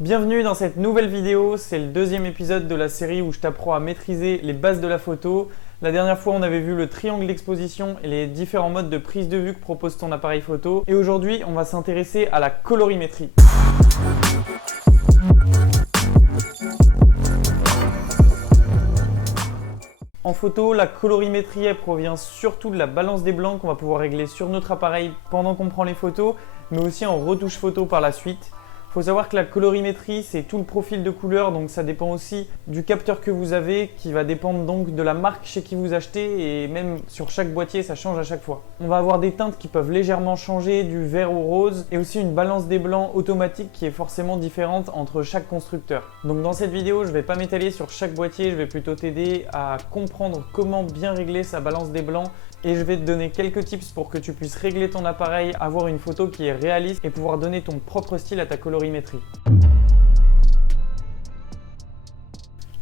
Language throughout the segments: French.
Bienvenue dans cette nouvelle vidéo, c'est le deuxième épisode de la série où je t'apprends à maîtriser les bases de la photo. La dernière fois on avait vu le triangle d'exposition et les différents modes de prise de vue que propose ton appareil photo. Et aujourd'hui on va s'intéresser à la colorimétrie. En photo, la colorimétrie elle provient surtout de la balance des blancs qu'on va pouvoir régler sur notre appareil pendant qu'on prend les photos, mais aussi en retouche photo par la suite. Il faut savoir que la colorimétrie, c'est tout le profil de couleur, donc ça dépend aussi du capteur que vous avez, qui va dépendre donc de la marque chez qui vous achetez, et même sur chaque boîtier, ça change à chaque fois. On va avoir des teintes qui peuvent légèrement changer, du vert au rose, et aussi une balance des blancs automatique qui est forcément différente entre chaque constructeur. Donc dans cette vidéo, je ne vais pas m'étaler sur chaque boîtier, je vais plutôt t'aider à comprendre comment bien régler sa balance des blancs, et je vais te donner quelques tips pour que tu puisses régler ton appareil, avoir une photo qui est réaliste et pouvoir donner ton propre style à ta colorimétrie.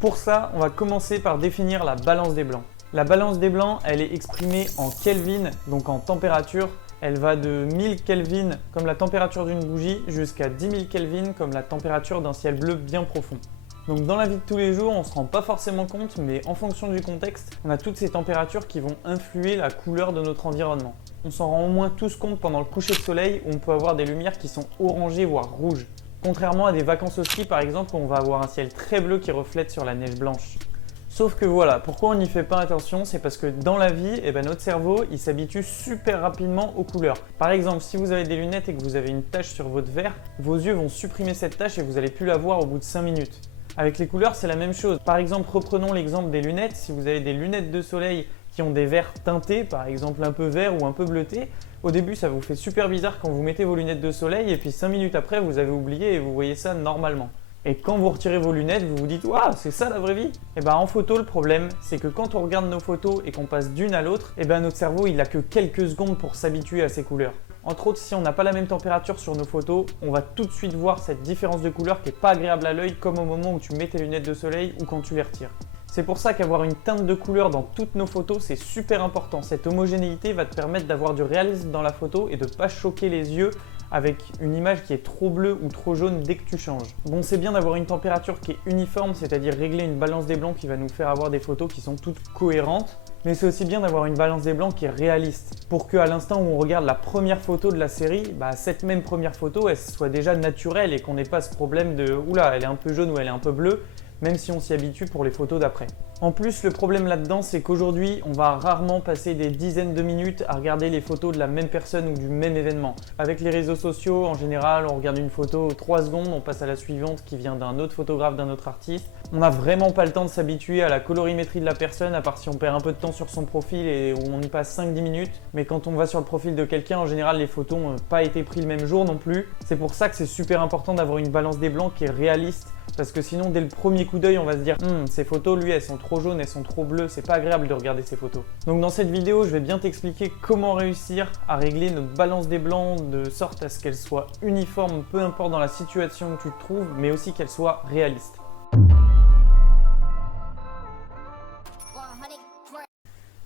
Pour ça, on va commencer par définir la balance des blancs. La balance des blancs, elle est exprimée en Kelvin, donc en température. Elle va de 1000 Kelvin comme la température d'une bougie jusqu'à 10 000 Kelvin comme la température d'un ciel bleu bien profond. Donc dans la vie de tous les jours, on ne se rend pas forcément compte, mais en fonction du contexte, on a toutes ces températures qui vont influer la couleur de notre environnement. On s'en rend au moins tous compte pendant le coucher de soleil où on peut avoir des lumières qui sont orangées voire rouges. Contrairement à des vacances au ski par exemple où on va avoir un ciel très bleu qui reflète sur la neige blanche. Sauf que voilà, pourquoi on n'y fait pas attention, c'est parce que dans la vie, notre cerveau il s'habitue super rapidement aux couleurs. Par exemple, si vous avez des lunettes et que vous avez une tache sur votre verre, vos yeux vont supprimer cette tache et vous n'allez plus la voir au bout de 5 minutes. Avec les couleurs, c'est la même chose. Par exemple, reprenons l'exemple des lunettes. Si vous avez des lunettes de soleil qui ont des verres teintés, par exemple un peu vert ou un peu bleuté, au début, ça vous fait super bizarre quand vous mettez vos lunettes de soleil et puis 5 minutes après, vous avez oublié et vous voyez ça normalement. Et quand vous retirez vos lunettes, vous vous dites « Waouh, c'est ça la vraie vie ?» Et en photo, le problème, c'est que quand on regarde nos photos et qu'on passe d'une à l'autre, notre cerveau, il n'a que quelques secondes pour s'habituer à ces couleurs. Entre autres, si on n'a pas la même température sur nos photos, on va tout de suite voir cette différence de couleur qui n'est pas agréable à l'œil comme au moment où tu mets tes lunettes de soleil ou quand tu les retires. C'est pour ça qu'avoir une teinte de couleur dans toutes nos photos, c'est super important. Cette homogénéité va te permettre d'avoir du réalisme dans la photo et de ne pas choquer les yeux avec une image qui est trop bleue ou trop jaune dès que tu changes. Bon, c'est bien d'avoir une température qui est uniforme, c'est-à-dire régler une balance des blancs qui va nous faire avoir des photos qui sont toutes cohérentes, mais c'est aussi bien d'avoir une balance des blancs qui est réaliste, pour qu'à l'instant où on regarde la première photo de la série, cette même première photo, elle soit déjà naturelle et qu'on n'ait pas ce problème de « Oula, elle est un peu jaune ou elle est un peu bleue », même si on s'y habitue pour les photos d'après. En plus, le problème là-dedans, c'est qu'aujourd'hui, on va rarement passer des dizaines de minutes à regarder les photos de la même personne ou du même événement. Avec les réseaux sociaux, en général, on regarde une photo 3 secondes, on passe à la suivante qui vient d'un autre photographe, d'un autre artiste. On n'a vraiment pas le temps de s'habituer à la colorimétrie de la personne, à part si on perd un peu de temps sur son profil et où on y passe 5-10 minutes. Mais quand on va sur le profil de quelqu'un, en général, les photos n'ont pas été prises le même jour non plus. C'est pour ça que c'est super important d'avoir une balance des blancs qui est réaliste. Parce que sinon, dès le premier coup d'œil, on va se dire ces photos, lui, elles sont trop jaunes, elles sont trop bleues, c'est pas agréable de regarder ces photos. Donc dans cette vidéo, je vais bien t'expliquer comment réussir à régler notre balance des blancs de sorte à ce qu'elle soit uniforme, peu importe dans la situation où tu te trouves, mais aussi qu'elle soit réaliste.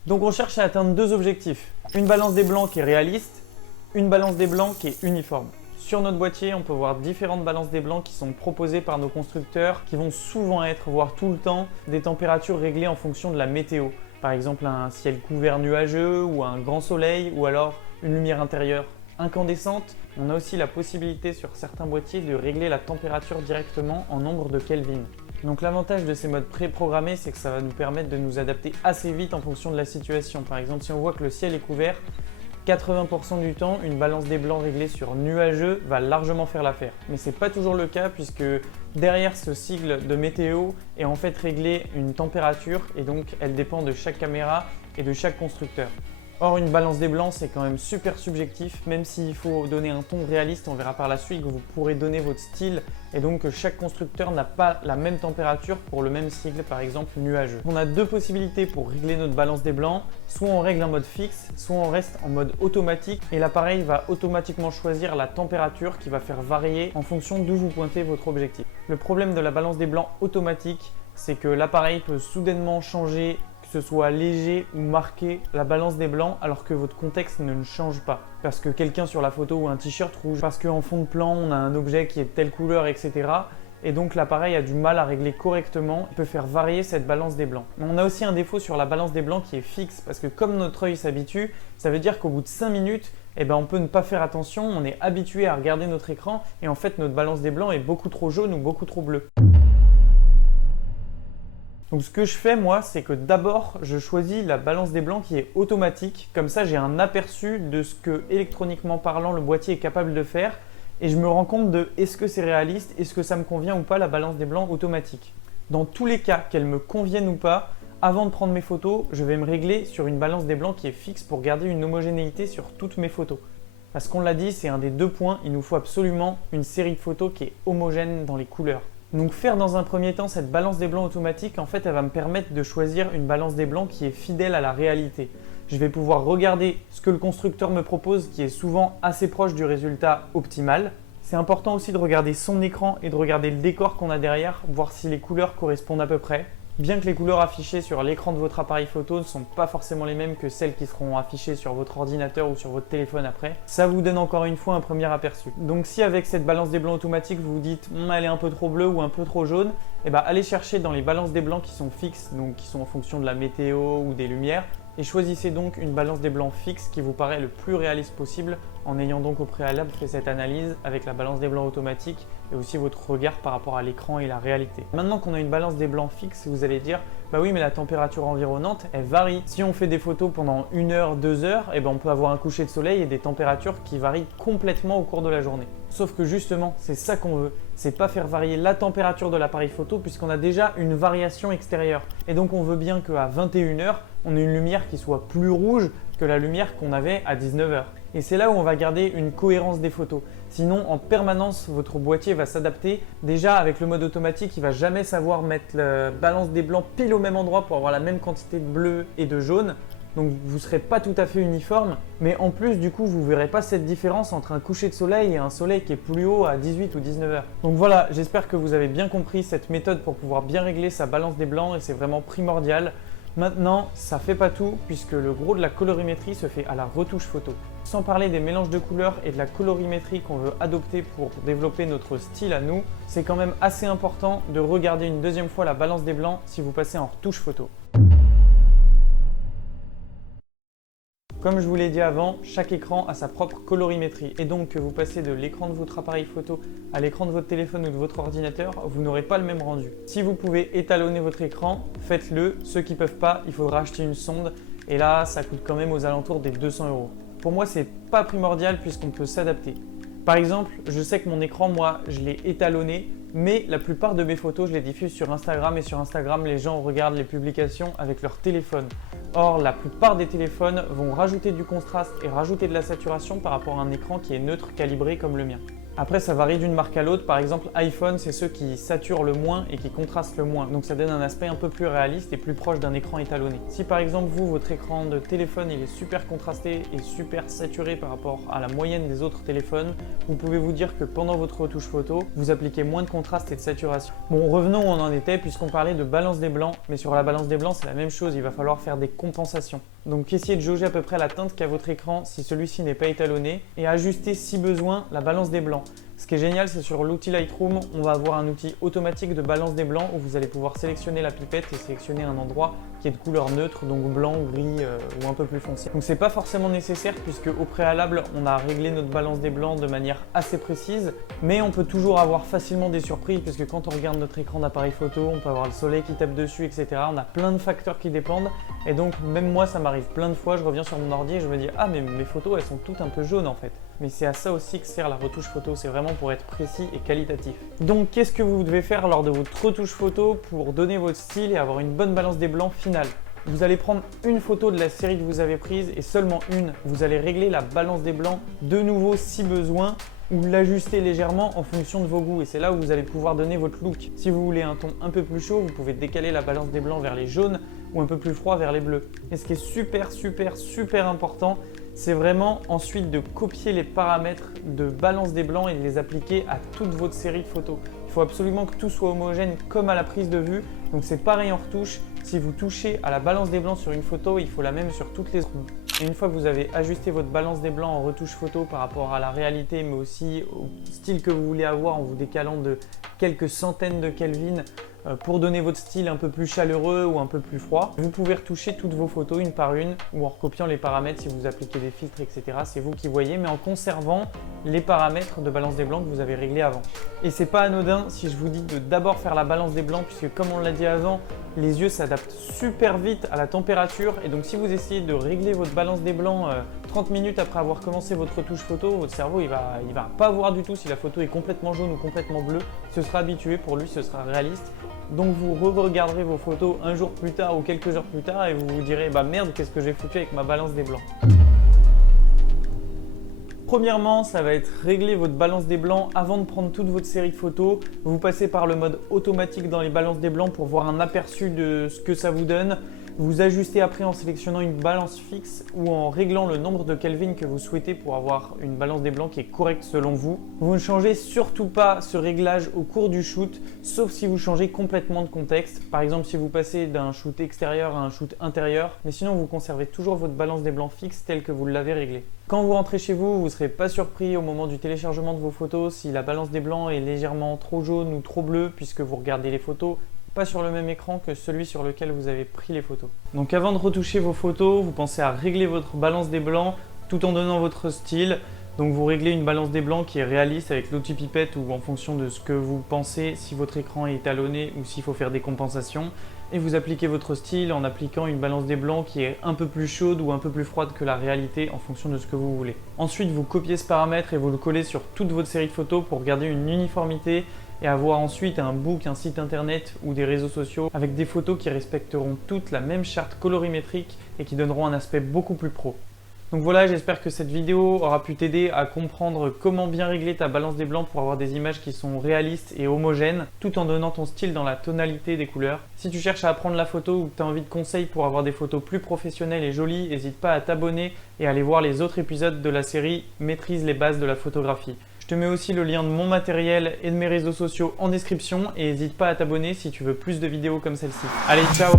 Donc on cherche à atteindre deux objectifs. Une balance des blancs qui est réaliste, une balance des blancs qui est uniforme. Sur notre boîtier, on peut voir différentes balances des blancs qui sont proposées par nos constructeurs qui vont souvent être, voire tout le temps, des températures réglées en fonction de la météo. Par exemple, un ciel couvert nuageux ou un grand soleil ou alors une lumière intérieure incandescente. On a aussi la possibilité sur certains boîtiers de régler la température directement en nombre de Kelvin. Donc l'avantage de ces modes préprogrammés, c'est que ça va nous permettre de nous adapter assez vite en fonction de la situation. Par exemple, si on voit que le ciel est couvert, 80% du temps, une balance des blancs réglée sur nuageux va largement faire l'affaire. Mais ce n'est pas toujours le cas puisque derrière ce sigle de météo est en fait réglée une température et donc elle dépend de chaque caméra et de chaque constructeur. Or, une balance des blancs, c'est quand même super subjectif, même s'il faut donner un ton réaliste, on verra par la suite que vous pourrez donner votre style et donc que chaque constructeur n'a pas la même température pour le même sigle, par exemple nuageux. On a deux possibilités pour régler notre balance des blancs, soit on règle en mode fixe, soit on reste en mode automatique et l'appareil va automatiquement choisir la température qui va faire varier en fonction d'où vous pointez votre objectif. Le problème de la balance des blancs automatique, c'est que l'appareil peut soudainement changer, que ce soit léger ou marqué, la balance des blancs alors que votre contexte ne change pas. Parce que quelqu'un sur la photo ou un t-shirt rouge, parce qu'en fond de plan on a un objet qui est de telle couleur, etc. et donc l'appareil a du mal à régler correctement, il peut faire varier cette balance des blancs. Mais on a aussi un défaut sur la balance des blancs qui est fixe parce que comme notre œil s'habitue, ça veut dire qu'au bout de 5 minutes, on peut ne pas faire attention, on est habitué à regarder notre écran et en fait notre balance des blancs est beaucoup trop jaune ou beaucoup trop bleue. Donc ce que je fais moi, c'est que d'abord je choisis la balance des blancs qui est automatique, comme ça j'ai un aperçu de ce que électroniquement parlant le boîtier est capable de faire et je me rends compte de est-ce que c'est réaliste, est-ce que ça me convient ou pas la balance des blancs automatique. Dans tous les cas, qu'elle me convienne ou pas, avant de prendre mes photos, je vais me régler sur une balance des blancs qui est fixe pour garder une homogénéité sur toutes mes photos. Parce qu'on l'a dit, c'est un des 2 points, il nous faut absolument une série de photos qui est homogène dans les couleurs. Donc faire dans un premier temps cette balance des blancs automatique, en fait, elle va me permettre de choisir une balance des blancs qui est fidèle à la réalité. Je vais pouvoir regarder ce que le constructeur me propose qui est souvent assez proche du résultat optimal. C'est important aussi de regarder son écran et de regarder le décor qu'on a derrière, voir si les couleurs correspondent à peu près. Bien que les couleurs affichées sur l'écran de votre appareil photo ne sont pas forcément les mêmes que celles qui seront affichées sur votre ordinateur ou sur votre téléphone après, ça vous donne encore une fois un premier aperçu. Donc si avec cette balance des blancs automatique vous vous dites elle est un peu trop bleue ou un peu trop jaune, allez chercher dans les balances des blancs qui sont fixes, donc qui sont en fonction de la météo ou des lumières, et choisissez donc une balance des blancs fixe qui vous paraît le plus réaliste possible en ayant donc au préalable fait cette analyse avec la balance des blancs automatique et aussi votre regard par rapport à l'écran et la réalité. Maintenant qu'on a une balance des blancs fixe, vous allez dire bah oui mais la température environnante elle varie. Si on fait des photos pendant 1 heure, 2 heures, on peut avoir un coucher de soleil et des températures qui varient complètement au cours de la journée. Sauf que justement c'est ça qu'on veut, c'est pas faire varier la température de l'appareil photo puisqu'on a déjà une variation extérieure. Et donc on veut bien qu'à 21 heures, on ait une lumière qui soit plus rouge que la lumière qu'on avait à 19 heures. Et c'est là où on va garder une cohérence des photos. Sinon, en permanence, votre boîtier va s'adapter. Déjà, avec le mode automatique, il ne va jamais savoir mettre la balance des blancs pile au même endroit pour avoir la même quantité de bleu et de jaune. Donc, vous ne serez pas tout à fait uniforme. Mais en plus, du coup, vous ne verrez pas cette différence entre un coucher de soleil et un soleil qui est plus haut à 18 ou 19 heures. Donc voilà, j'espère que vous avez bien compris cette méthode pour pouvoir bien régler sa balance des blancs et c'est vraiment primordial. Maintenant, ça fait pas tout puisque le gros de la colorimétrie se fait à la retouche photo. Sans parler des mélanges de couleurs et de la colorimétrie qu'on veut adopter pour développer notre style à nous, c'est quand même assez important de regarder une deuxième fois la balance des blancs si vous passez en retouche photo. Comme je vous l'ai dit avant, chaque écran a sa propre colorimétrie et donc que vous passez de l'écran de votre appareil photo à l'écran de votre téléphone ou de votre ordinateur, vous n'aurez pas le même rendu. Si vous pouvez étalonner votre écran, faites-le. Ceux qui ne peuvent pas, il faudra acheter une sonde et là, ça coûte quand même aux alentours des 200 €. Pour moi, c'est pas primordial puisqu'on peut s'adapter. Par exemple, je sais que mon écran, moi, je l'ai étalonné, mais la plupart de mes photos, je les diffuse sur Instagram et sur Instagram, les gens regardent les publications avec leur téléphone. Or, la plupart des téléphones vont rajouter du contraste et rajouter de la saturation par rapport à un écran qui est neutre calibré comme le mien. Après, ça varie d'une marque à l'autre. Par exemple, iPhone, c'est ceux qui saturent le moins et qui contrastent le moins. Donc ça donne un aspect un peu plus réaliste et plus proche d'un écran étalonné. Si par exemple, vous, votre écran de téléphone, il est super contrasté et super saturé par rapport à la moyenne des autres téléphones, vous pouvez vous dire que pendant votre retouche photo, vous appliquez moins de contraste et de saturation. Bon, revenons où on en était puisqu'on parlait de balance des blancs. Mais sur la balance des blancs, c'est la même chose. Il va falloir faire des compensations. Donc essayez de jauger à peu près la teinte qu'a votre écran si celui-ci n'est pas étalonné et ajuster si besoin la balance des blancs. Ce qui est génial, c'est sur l'outil Lightroom, on va avoir un outil automatique de balance des blancs où vous allez pouvoir sélectionner la pipette et sélectionner un endroit qui est de couleur neutre, donc blanc, gris ou un peu plus foncé. Donc c'est pas forcément nécessaire puisque au préalable, on a réglé notre balance des blancs de manière assez précise, mais on peut toujours avoir facilement des surprises puisque quand on regarde notre écran d'appareil photo, on peut avoir le soleil qui tape dessus, etc. On a plein de facteurs qui dépendent et donc même moi, ça m'arrive plein de fois, je reviens sur mon ordi et je me dis « Ah mais mes photos, elles sont toutes un peu jaunes en fait ». Mais c'est à ça aussi que sert la retouche photo, c'est vraiment pour être précis et qualitatif. Donc qu'est-ce que vous devez faire lors de votre retouche photo pour donner votre style et avoir une bonne balance des blancs finale? Vous allez prendre une photo de la série que vous avez prise et seulement une. Vous allez régler la balance des blancs de nouveau si besoin ou l'ajuster légèrement en fonction de vos goûts et c'est là où vous allez pouvoir donner votre look. Si vous voulez un ton un peu plus chaud, vous pouvez décaler la balance des blancs vers les jaunes ou un peu plus froid vers les bleus. Et ce qui est super important, c'est vraiment ensuite de copier les paramètres de balance des blancs et de les appliquer à toute votre série de photos. Il faut absolument que tout soit homogène comme à la prise de vue. Donc c'est pareil en retouche. Si vous touchez à la balance des blancs sur une photo, il faut la même sur toutes les autres. Et une fois que vous avez ajusté votre balance des blancs en retouche photo par rapport à la réalité, mais aussi au style que vous voulez avoir en vous décalant de quelques centaines de Kelvin pour donner votre style un peu plus chaleureux ou un peu plus froid. Vous pouvez retoucher toutes vos photos une par une ou en recopiant les paramètres si vous appliquez des filtres, etc. C'est vous qui voyez, mais en conservant les paramètres de balance des blancs que vous avez réglés avant. Et c'est pas anodin si je vous dis de d'abord faire la balance des blancs, puisque comme on l'a dit avant, les yeux s'adaptent super vite à la température. Et donc si vous essayez de régler votre balance des blancs 30 minutes après avoir commencé votre retouche photo, votre cerveau il va pas voir du tout si la photo est complètement jaune ou complètement bleue. Il se sera habitué, pour lui ce sera réaliste. Donc vous re-regarderez vos photos un jour plus tard ou quelques heures plus tard et vous vous direz bah merde, qu'est-ce que j'ai foutu avec ma balance des blancs. Premièrement, ça va être régler votre balance des blancs avant de prendre toute votre série de photos. Vous passez par le mode automatique dans les balances des blancs pour voir un aperçu de ce que ça vous donne. Vous ajustez après en sélectionnant une balance fixe ou en réglant le nombre de Kelvin que vous souhaitez pour avoir une balance des blancs qui est correcte selon vous. Vous ne changez surtout pas ce réglage au cours du shoot, sauf si vous changez complètement de contexte. Par exemple, si vous passez d'un shoot extérieur à un shoot intérieur, mais sinon vous conservez toujours votre balance des blancs fixe telle que vous l'avez réglée. Quand vous rentrez chez vous, vous ne serez pas surpris au moment du téléchargement de vos photos si la balance des blancs est légèrement trop jaune ou trop bleue puisque vous regardez les photos pas sur le même écran que celui sur lequel vous avez pris les photos. Donc avant de retoucher vos photos, vous pensez à régler votre balance des blancs tout en donnant votre style. Donc vous réglez une balance des blancs qui est réaliste avec l'auto-pipette ou en fonction de ce que vous pensez, si votre écran est étalonné ou s'il faut faire des compensations. Et vous appliquez votre style en appliquant une balance des blancs qui est un peu plus chaude ou un peu plus froide que la réalité en fonction de ce que vous voulez. Ensuite, vous copiez ce paramètre et vous le collez sur toute votre série de photos pour garder une uniformité et avoir ensuite un book, un site internet ou des réseaux sociaux avec des photos qui respecteront toutes la même charte colorimétrique et qui donneront un aspect beaucoup plus pro. Donc voilà, j'espère que cette vidéo aura pu t'aider à comprendre comment bien régler ta balance des blancs pour avoir des images qui sont réalistes et homogènes tout en donnant ton style dans la tonalité des couleurs. Si tu cherches à apprendre la photo ou que tu as envie de conseils pour avoir des photos plus professionnelles et jolies, n'hésite pas à t'abonner et à aller voir les autres épisodes de la série Maîtrise les bases de la photographie. Je te mets aussi le lien de mon matériel et de mes réseaux sociaux en description et n'hésite pas à t'abonner si tu veux plus de vidéos comme celle-ci. Allez, ciao!